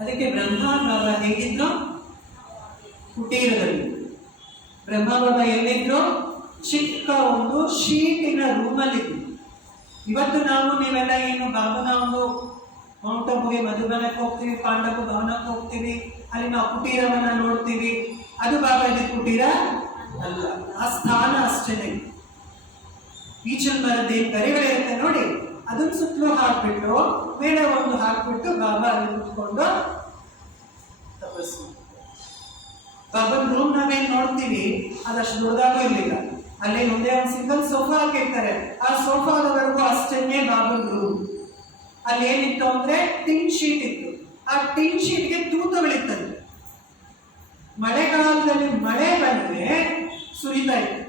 ಅದಕ್ಕೆ ಬ್ರಹ್ಮ ಬಾಬಾ ಹೇಗಿದ್ರು? ಕುಟೀರದಲ್ಲಿ. ಬ್ರಹ್ಮ ಬಾಬಾ ಎಲ್ಲಿದ್ರು? ಚಿಕ್ಕ ಒಂದು ಶೀಟಿನ ರೂಮಲ್ಲಿದ್ರು. ಇವತ್ತು ನೀವೆಲ್ಲ ಏನು ಬಾಬುನ ಒಂದು ಮೌಂಟ್ ಆಬುಗೆ ಮಧುಬನಕ್ಕೆ ಹೋಗ್ತೀವಿ, ಪಾಂಡವ ಭವನಕ್ಕೆ ಹೋಗ್ತೀವಿ, ಅಲ್ಲಿ ನಾವು ಕುಟೀರವನ್ನ ನೋಡ್ತೀವಿ. ಅದು ಬಾಬಾಜಿ ಕುಟೀರ ಅಲ್ಲ, ಆ ಸ್ಥಾನ ಅಷ್ಟೇನೆ. ಈಚಲ್ ಮರದೇನ್ ಕರೆಗಳಿರುತ್ತೆ ನೋಡಿ, ಅದನ್ನ ಸುತ್ತಲೂ ಹಾಕ್ಬಿಟ್ಟು ಮೇಲೆ ಒಂದು ಹಾಕ್ಬಿಟ್ಟು ಬಾಬಾ ಅಲ್ಲಿ ಕುತ್ಕೊಂಡು ತಪಸ್ಸು. ಬಾಬನ್ ರೂಮ್ ನಾವೇನ್ ನೋಡ್ತೀವಿ ಅದಷ್ಟು ದೊಡ್ಡದಾಗೂ ಇರ್ಲಿಲ್ಲ. ಅಲ್ಲಿ ಒಂದೇ ಒಂದು ಸಿಂಗಲ್ ಸೋಫಾ ಹಾಕಿರ್ತಾರೆ, ಆ ಸೋಫಾದವರೆಗೂ ಅಷ್ಟೇನೆ ಬಾಬನ್ ರೂಮ್. ಅಲ್ಲಿ ಏನಿತ್ತು ಅಂದ್ರೆ ಟಿನ್ ಶೀಟ್ ಇತ್ತು. ಆ ಟಿನ್ ಶೀಟ್ಗೆ ತೂತುಗಳಿತ್ತಂತೆ. ಮಳೆಗಾಲದಲ್ಲಿ ಮಳೆ ಬಂದ್ರೆ ಸುರಿತಾ ಇತ್ತು.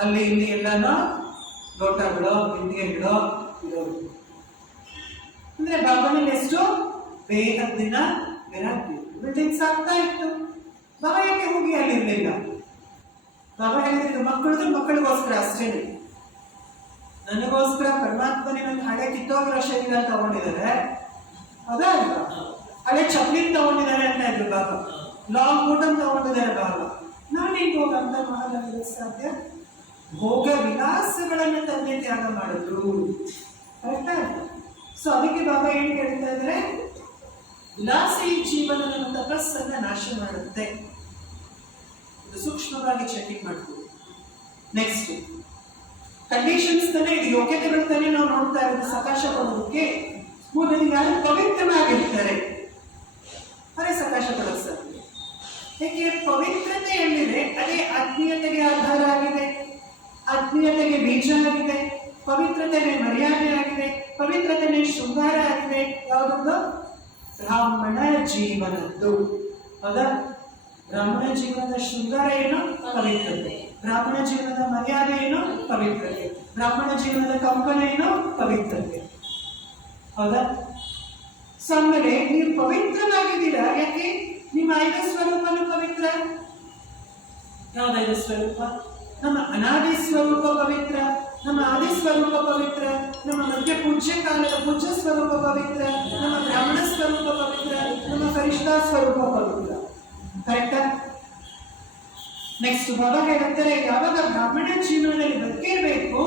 ಅಲ್ಲಿ ಇಲ್ಲಿ ಎಲ್ಲಾನು ಲೋಟಗಳು, ಬಿಂದಿಗೆಗಳು ಇರೋದು. ಅಂದ್ರೆ ಬಾಬನಲ್ಲಿ ಎಷ್ಟು ಬೇಹದ್ದಿನ ವಿರಾಗ್ತಿ. ಬಿಲ್ಡಿಂಗ್ಸ್ ಆಗ್ತಾ ಇತ್ತು. ಬಾಬಾ ಯಾಕೆ ಹೋಗಿ ಅಲ್ಲಿ ಇರ್ಲಿಲ್ಲ? ಬಾಬಾ ಹೇಳಿದ್ರು ಮಕ್ಕಳಿಗೋಸ್ಕರ ಅಷ್ಟೇನೆ. ನನಗೋಸ್ಕರ ಪರಮಾತ್ಮನೇ ನನ್ನ ಹಳೆ ಕಿತ್ತೋಗಿರೋ ಶರೀರ ತಗೊಂಡಿದ್ದಾರೆ, ಅದೇ ಅಲ್ವಾ? ಹಳೆ ಚಪ್ಲಿನ್ ತಗೊಂಡಿದ್ದಾರೆ ಅಂತ ಇದ್ರು ಬಾಬಾ, ಲಾಂಗ್ ಬೂಟನ್ ತಗೊಂಡಿದ್ದಾರೆ ಬಾಬಾ. ನಾನೇನು ಹೋಗಂತ ಮಾಡಲು ಸಾಧ್ಯ? ಭೋಗ ವಿಲಾಸಗಳನ್ನ ತಂದೆ ತ್ಯಾಗ ಮಾಡಿದ್ರು. ಕರೆಕ್ಟಾ? ಸೊ ಅದಕ್ಕೆ ಬಾಬಾ ಏನ್ ಹೇಳ್ತಾ ಇದ್ರೆ, ವಿಲಾಸಿ ಜೀವನ ನನ್ನ ತಪಸ್ಸನ್ನ ನಾಶ ಮಾಡುತ್ತೆ. ಇದು ಸೂಕ್ಷ್ಮವಾಗಿ ಚೆಕಿಂಗ್ ಮಾಡ್ತೀವಿ. ನೆಕ್ಸ್ಟ್ ಕಂಡೀಷನ್ಸ್ ತಾನೆ, ಇದು ಯೋಗ್ಯತೆಗಳು ತಾನೇ ನಾವು ನೋಡ್ತಾ ಇರೋದು. ಸಕಾಶ ಕೊಡೋದಕ್ಕೆ ಯಾರು ಪವಿತ್ರವಾಗಿರ್ತಾರೆ ಅದೇ ಸಕಾಶ ಕೊಡೋದು ಸರ್. ಯಾಕೆ? ಪವಿತ್ರತೆ ಏನಿದೆ ಅದೇ ಆತ್ಮೀಯತೆಗೆ ಆಧಾರ ಆಗಿದೆ, ಆತ್ಮೀಯತೆಗೆ ಬೀಜ ಆಗಿದೆ, ಪವಿತ್ರತೆಗೆ ಮರ್ಯಾದೆ ಆಗಿದೆ, ಪವಿತ್ರತೆಗೆ ಶೃಂಗಾರ ಆಗಿದೆ. ಯಾವುದೊಂದು ಬ್ರಾಹ್ಮಣ ಜೀವನದ್ದು. ಹೌದಾ? ಬ್ರಾಹ್ಮಣ ಜೀವನದ ಶೃಂಗಾರ ಏನು? ಪವಿತ್ರತೆ. ಬ್ರಾಹ್ಮಣ ಜೀವನದ ಮರ್ಯಾದೆ ಏನು? ಪವಿತ್ರತೆ. ಬ್ರಾಹ್ಮಣ ಜೀವನದ ಕಂಪನ ಏನು? ಪವಿತ್ರತೆ. ಹೌದಾ? ಸೊ ಆಮೇಲೆ ನೀವು ಪವಿತ್ರವಾಗಿದ್ದೀರಾ. ಯಾಕೆ? ನಿಮ್ಮ 5 ಸ್ವರೂಪನು ಪವಿತ್ರ. ಯಾವ್ದು 5 ಸ್ವರೂಪ? ನಮ್ಮ ಅನಾದಿ ಸ್ವರೂಪ ಪವಿತ್ರ, ನಮ್ಮ ಆದಿ ಸ್ವರೂಪ ಪವಿತ್ರ, ನಮ್ಮ ಮಧ್ಯ ಪೂಜ್ಯ ಕಾಲದ ಪೂಜ್ಯ ಸ್ವರೂಪ ಪವಿತ್ರ, ನಮ್ಮ ಬ್ರಾಹ್ಮಣ ಸ್ವರೂಪ ಪವಿತ್ರ, ನಮ್ಮ ಫರಿಷ್ಠಾ ಸ್ವರೂಪ ಪವಿತ್ರ. ಕರೆಕ್ಟಾ? ನೆಕ್ಸ್ಟ್ ಬಾಬಾ ಹೇಳ್ತಾರೆ, ಯಾವಾಗ ಬ್ರಾಹ್ಮಣ ಜೀವನದಲ್ಲಿ ಬದುಕಿರ್ಬೇಕು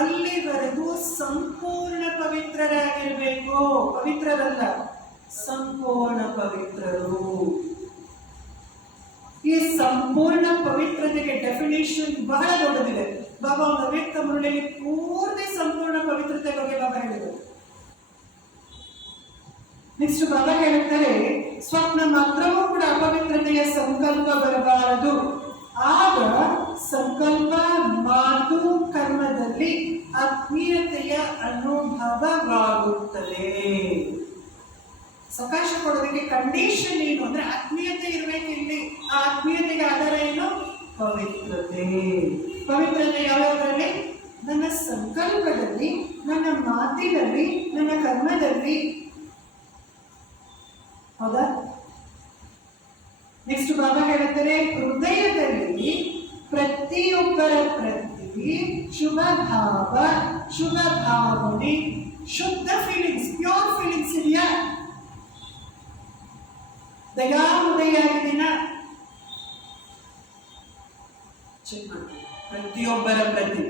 ಅಲ್ಲಿವರೆಗೂ ಸಂಪೂರ್ಣ ಪವಿತ್ರರಾಗಿರ್ಬೇಕು. ಪವಿತ್ರರಲ್ಲ, ಸಂಪೂರ್ಣ ಪವಿತ್ರರು. ಈ ಸಂಪೂರ್ಣ ಪವಿತ್ರತೆಗೆ ಡೆಫಿನೇಷನ್ ಬಹಳ ದೊಡ್ಡದಿದೆ. ಬಾಬಾ ಒಂದು ಅವ್ಯಕ್ತ ಮುರುಳಿಯಲ್ಲಿ ಪೂರ್ತಿ ಸಂಪೂರ್ಣ ಪವಿತ್ರತೆ ಬಗ್ಗೆ ಬಾಬಾ ಹೇಳಿದರು. ನೆಕ್ಸ್ಟ್ ಬಾಬಾ ಹೇಳ್ತಾರೆ, ಸ್ವಪ್ನ ಮಾತ್ರವೂ ಕೂಡ ಅಪವಿತ್ರತೆಯ ಸಂಕಲ್ಪ ಬರಬಾರದು. ಆಗ ಸಂಕಲ್ಪ, ಮಾತು, ಕರ್ಮದಲ್ಲಿ ಆತ್ಮೀಯತೆಯ ಅನುಭವವಾಗುತ್ತದೆ. ಸಕಾಶ ಕೊಡೋದಕ್ಕೆ ಕಂಡೀಷನ್ ಏನು ಅಂದ್ರೆ ಆತ್ಮೀಯತೆ ಇರಬೇಕು. ಇಲ್ಲಿ ಆ ಆತ್ಮೀಯತೆಗೆ ಆಧಾರ ಏನು? ಪವಿತ್ರತೆ. ಪವಿತ್ರತೆ ಯಾವ್ಯಾವುದರಲ್ಲಿ? ನನ್ನ ಸಂಕಲ್ಪದಲ್ಲಿ, ನನ್ನ ಮಾತಿನಲ್ಲಿ, ನನ್ನ ಕರ್ಮದಲ್ಲಿ. ಹೌದಾ? ನೆಕ್ಸ್ಟ್ ಬಾಬಾ ಹೇಳ್ತಾರೆ, ಹೃದಯದಲ್ಲಿ ಪ್ರತಿಯೊಬ್ಬರ ಪ್ರತಿ ಶುಭ ಭಾವ, ಶುಭ ಭಾವನೆ, ಶುದ್ಧ ಫೀಲಿಂಗ್ಸ್, ಪ್ಯೂರ್ ಫೀಲಿಂಗ್ಸ್ ಇದೆಯಾ? ದಯಾಮುದಯ ಆಗಿದೆನಾ? ಚೆಕ್ ಮಾಡಿ. ಪ್ರತಿಯೊಬ್ಬರ ಪ್ರತಿ